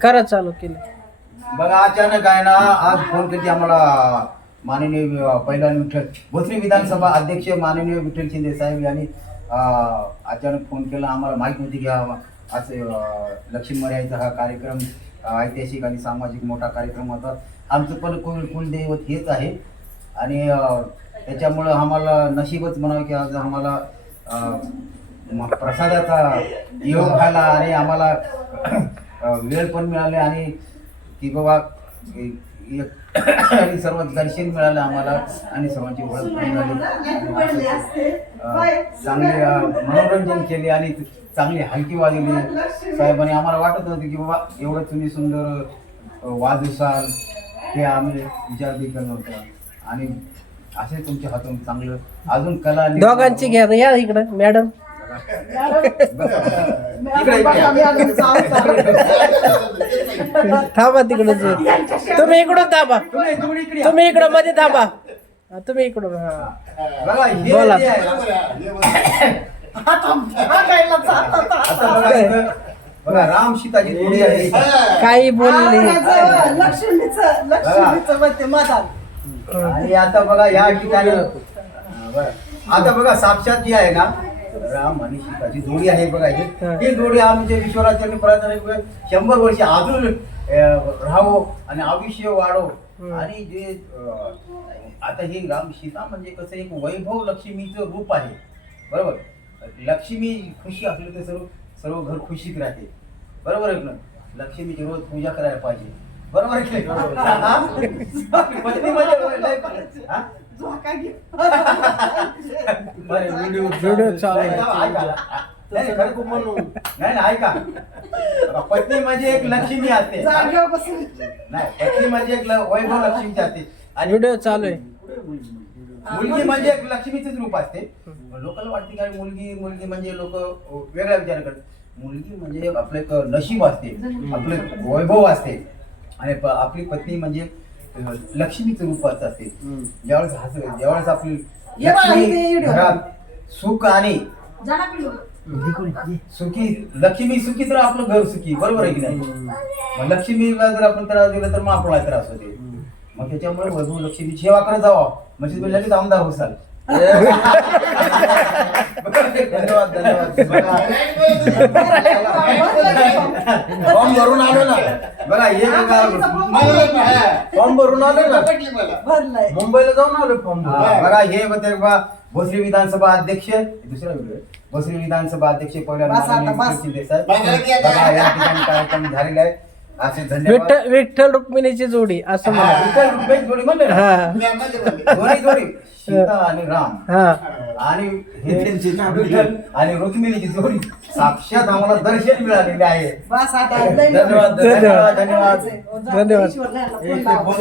करा चालू केलं. बघा अचानक आहे ना आज फोन करते आम्हाला माननीय पहिला विठ्ठल भोसरी विधानसभा अध्यक्ष माननीय विठ्ठल शिंदे साहेब यांनी अं, अचानक फोन केला आम्हाला माहीत नव्हती की हा असे अं, लक्ष्मी मर्यादेचा हा कार्यक्रम अं, ऐतिहासिक आणि सामाजिक मोठा कार्यक्रम होता. आमचं पण कुल कुलदैवत हेच आहे. आणि अं, त्याच्यामुळं आम्हाला नशीबच म्हणावं की आज आम्हाला अं, म- प्रसादाचा योग झाला आणि आम्हाला वेळ पण मिळाले आणि की बाबा आणि सर्व दर्शन मिळालं आम्हाला आणि सर्वांची ओळख पण मिळाली चांगले मनोरंजन केले आणि चांगली हलकी वाजवली साहेबांनी आम्हाला वाटत नव्हतं की बाबा एवढं तुम्ही सुंदर वाजवसाल हे आम्ही विचार देखील नव्हता आणि असे तुमच्या हातून चांगलं अजून कला दोघांची घ्या या इकडं मॅडम. थांबा तिकडं तुम्ही इकडून थांबा. तुम्ही इकडे या. तुम्ही इकडं मध्ये थांबा. तुम्ही इकडून. बघा बोला. राम सीताची आहे. काही बोलले. लक्ष्मीचं लक्ष्मीचं मदान. आणि आता बघा या ठिकाणी हा, बघा. आता बघा साक्षात जी आहे ना राम आणि सीताची जोडी आहे बघा ही. जोडी आमच्या विश्वराज्याने प्रार्थना आहे, शंभर वर्ष अजून अं, राहावो आणि आयुष्य वाढो. आणि जे आता ही राम सीता म्हणजे कसं एक वैभव लक्ष्मीचं रूप आहे. बरोबर? लक्ष्मी खुशी असली तर सर्व सर्व घर खुशीत राहते. बरोबर आहे ना लक्ष्मीची रोज पूजा करायला पाहिजे. बरोबर आहे की नाही? हा? पत्नी म्हणजे लय पाहिजे. हा? झोका घे बरं, व्हिडिओ व्हिडिओ चालू आहे. ऐका. नाही, खरं खूप म्हणू. नाही नाही, ऐका. पत्नी म्हणजे एक लक्ष्मी असते. नाही पत्नी म्हणजे एक ल- वैभव लक्ष्मीची असते. आणि व्हिडिओ चालू आहे. मुलगी म्हणजे एक लक्ष्मीचेच रूप असते. लोकांना वाटते काय मुलगी मुलगी म्हणजे लोक वेगळा विचार करतात. मुलगी म्हणजे आपलं एक नशीब असते आपलं एक वैभव असते. आणि प- आपली पत्नी म्हणजे अं, लक्ष्मीचं रूप असते. ज्यावेळेस हस ज्यावेळेस आपली ये बघा, लक्ष्मी. घरात सुख आणि. सुखी लक्ष्मी सुखी तर आपलं घर सुखी बरोबर आहे की नाही? मग लक्ष्मीला जर आपण त्रास दिला तर मग आपला त्रास होते. मग त्याच्यामुळे वधू लक्ष्मी सेवा करत जावा. म्हणजे तुम्ही लगेच आमदार होसाल. धन्यवाद धन्यवाद फॉर्म भरून आलो ना बघा हे बघा फॉर्म भरून आलो ना भरलंय मुंबईला जाऊन आलो फॉर्म बघा हे होते बघा भोसरी विधानसभा अध्यक्ष दुसरा व्हिडिओ आहे. भोसरी विधानसभा अध्यक्ष पहिल्या देसाई बघा या ठिकाणी कार्यक्रम झालेला आहे असे धन्यवाद. विठ्ठल विठ्ठल रुक्मिणीची जोडी असं हा, म्हणा विठ्ठल रुक्मिणी जोडी म्हणले ना? हा. जोडी जोडी सीता आणि राम. हा. आणि हे विठ्ठल आणि रुक्मिणीची जोडी. साक्षात आम्हाला दर्शन मिळालेले आहे. बस आता लय धन्यवाद धन्यवाद धन्यवाद. धन्यवाद.